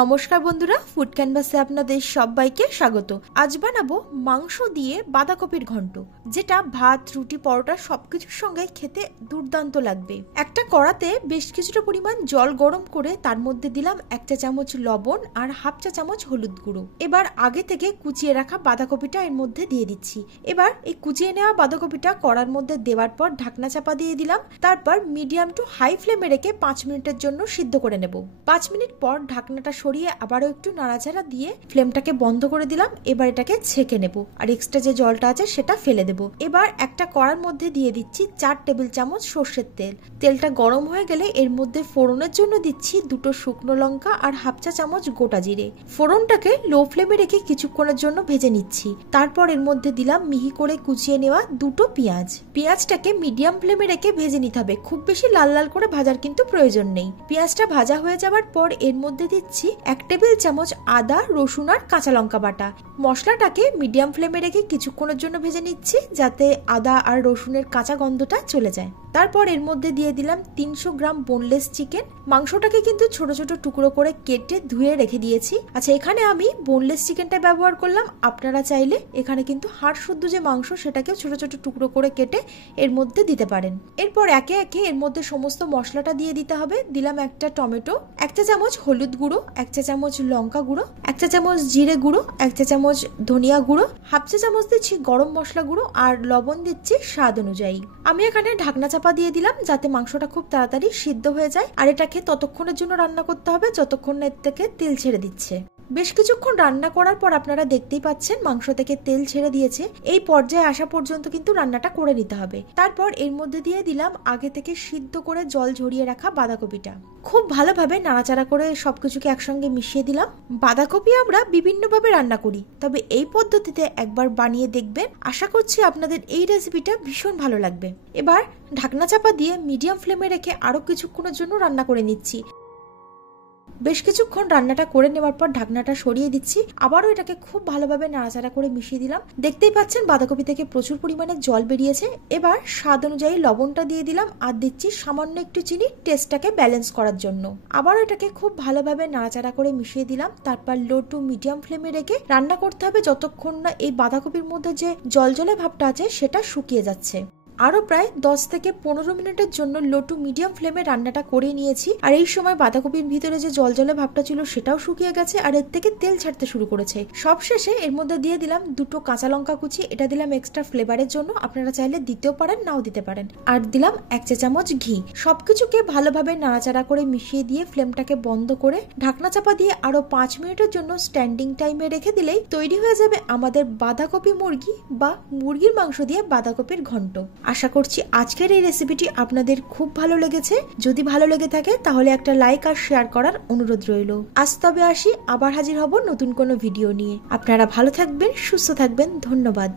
নমস্কার বন্ধুরা, ফুড ক্যানভাসে আপনাদের সবাইকে স্বাগত। আজ বানাবো মাংস দিয়ে বাঁধাকপির ঘন্ট, যেটা ভাত, রুটি, পরোটা সবকিছুর সঙ্গে খেতে দুর্দান্ত লাগবে। একটা কড়াতে বেশ কিছুটা পরিমাণ জল গরম করে তার মধ্যে দিলাম 1 চা চামচ লবণ আর হাফ চা চামচ হলুদ গুঁড়ো। এবার আগে থেকে কুচিয়ে রাখা বাঁধাকপিটা এর মধ্যে দিয়ে দিচ্ছি। এবার এই কুচিয়ে নেওয়া বাঁধাকপিটা কড়ার মধ্যে দেওয়ার পর ঢাকনা চাপা দিয়ে দিলাম। তারপর মিডিয়াম টু হাই ফ্লেমে রেখে 5 মিনিটের জন্য সিদ্ধ করে নেব। 5 মিনিট পর ঢাকনাটা সরিয়ে আবারও একটু নাড়াচাড়া দিয়ে ফ্লেমটাকে বন্ধ করে দিলাম। এবার এটাকে ছেঁকে নেব আর এক্সট্রা যে জলটা আছে সেটা ফেলে দেব। এবার একটা কড়ার মধ্যে দিয়ে দিচ্ছি 4 টেবিল চামচ সর্ষের তেল। তেলটা গরম হয়ে গেলে এর মধ্যে ফোড়নের জন্য দিচ্ছি 2 শুকনো লঙ্কা আর হাফ চা চামচ গোটা জিরে। ফোড়নটাকে লো ফ্লেমে রেখে কিছুক্ষণের জন্য ভেজে নিচ্ছি। তারপর এর মধ্যে দিলাম মিহি করে কুচিয়ে নেওয়া 2 পেঁয়াজ। পেঁয়াজটাকে মিডিয়াম ফ্লেমে রেখে ভেজে নিতে হবে, খুব বেশি লাল লাল করে ভাজার কিন্তু প্রয়োজন নেই। পেঁয়াজটা ভাজা হয়ে যাওয়ার পর এর মধ্যে দিচ্ছি 1 টেবিল চামচ আদা, রসুন আর কাঁচা লঙ্কা বাটা। মশলাটাকে মিডিয়াম ফ্লেমে রেখে কিছুক্ষণের জন্য ভেজে নিচ্ছি, যাতে আদা আর রসুনের কাঁচা গন্ধটা চলে যায়। তারপর এর মধ্যে দিয়ে দিলাম 300 গ্রাম বোনলেস চিকেন। মাংসটাকে কিন্তু ছোট ছোট টুকরো করে কেটে ধুয়ে রেখে দিয়েছি। আচ্ছা, এখানে আমি বোনলেস চিকেনটা ব্যবহার করলাম। আপনারা চাইলে এখানে কিন্তু হাড় শুদ্ধ যে মাংস সেটাকে ছোট ছোট টুকরো করে কেটে এর মধ্যে দিতে পারেন। এরপর একে একে এর মধ্যে সমস্ত মশলাটা দিয়ে দিতে হবে। দিলাম একটা টমেটো, 1 চা চামচ হলুদ গুঁড়ো, 1 চা চামচ লঙ্কা গুঁড়ো, 1 চা চামচ জিরে গুঁড়ো, 1 চা চামচ ধনিয়া গুঁড়ো, হাফ চা চামচ দিচ্ছি গরম মশলা গুঁড়ো আর লবণ দিচ্ছি স্বাদ অনুযায়ী। আমি এখানে ঢাকনা চাপা দিয়ে দিলাম যাতে মাংসটা খুব তাড়াতাড়ি সিদ্ধ হয়ে যায়। আর এটাকে ততক্ষণের জন্য রান্না করতে হবে যতক্ষণ না এর থেকে তেল ছেড়ে দিচ্ছে। বেশ কিছুক্ষণ রান্না করার পর আপনারা দেখতেই পাচ্ছেন মাংস থেকে তেল ছেড়ে দিয়েছে। এই পর্যায়ে আসা পর্যন্ত কিন্তু রান্নাটা করে নিতে হবে। তারপর এর মধ্যে দিয়ে দিলাম আগে থেকে সিদ্ধ করে জল ঝরিয়ে রাখা বাঁধাকপিটা। খুব ভালোভাবে নাড়াচাড়া করে সবকিছুকে একসঙ্গে মিশিয়ে দিলাম। বাঁধাকপি আমরা বিভিন্নভাবে রান্না করি, তবে এই পদ্ধতিতে একবার বানিয়ে দেখবেন। আশা করছি আপনাদের এই রেসিপিটা ভীষণ ভালো লাগবে। এবার ঢাকনা চাপা দিয়ে মিডিয়াম ফ্লেমে রেখে আরো কিছুক্ষণের জন্য রান্না করে নিচ্ছি। বেশ কিছুক্ষণ রান্নাটা করে নেওয়ার পর ঢাকনাটা সরিয়ে দিচ্ছি। আবারও এটাকে খুব ভালোভাবে নাড়াচাড়া করে মিশিয়ে দিলাম। দেখতেই পাচ্ছেন বাঁধাকপি থেকে প্রচুর পরিমাণে জল বেরিয়েছে। এবার স্বাদ অনুযায়ী লবণটা দিয়ে দিলাম আর দিচ্ছি সামান্য একটু চিনি, টেস্টটাকে ব্যালেন্স করার জন্য। আবারও এটাকে খুব ভালোভাবে নাড়াচাড়া করে মিশিয়ে দিলাম। তারপর লো টু মিডিয়াম ফ্লেমে রেখে রান্না করতে হবে যতক্ষণ না এই বাঁধাকপির মধ্যে যে জলজলে ভাবটা আছে সেটা শুকিয়ে যাচ্ছে। আরো প্রায় 10 থেকে 15 মিনিটের জন্য লো টু মিডিয়াম ফ্লেমে রান্নাটা করে নিয়েছি। আর এই সময় বাঁধাকপির ভিতরে যে জলজলে ভাবটা ছিল সেটাও শুকিয়ে গেছে আর এর থেকে তেল ছাড়তে শুরু করেছে। সবশেষে এর মধ্যে দিয়ে দিলাম 2 কাঁচা লঙ্কা কুচি। এটা দিলাম এক্সট্রা ফ্লেভারের জন্য, আপনারা চাইলে দিতেও পারেন নাও দিতে পারেন। আর দিলাম 1 চা চামচ ঘি। সবকিছুকে ভালোভাবে নাড়াচাড়া করে মিশিয়ে দিয়ে ফ্লেমটাকে বন্ধ করে ঢাকনা চাপা দিয়ে আরো 5 মিনিটের জন্য স্ট্যান্ডিং টাইমে রেখে দিলেই তৈরি হয়ে যাবে আমাদের বাঁধাকপি মুরগি বা মুরগির মাংস দিয়ে বাঁধাকপির ঘন্ট। আশা করছি আজকের এই রেসিপিটি আপনাদের খুব ভালো লেগেছে। যদি ভালো লেগে থাকে তাহলে একটা লাইক আর শেয়ার করার অনুরোধ রইল। আজ তবে আসি, আবার হাজির হব নতুন কোনো ভিডিও নিয়ে। আপনারা ভালো থাকবেন, সুস্থ থাকবেন। ধন্যবাদ।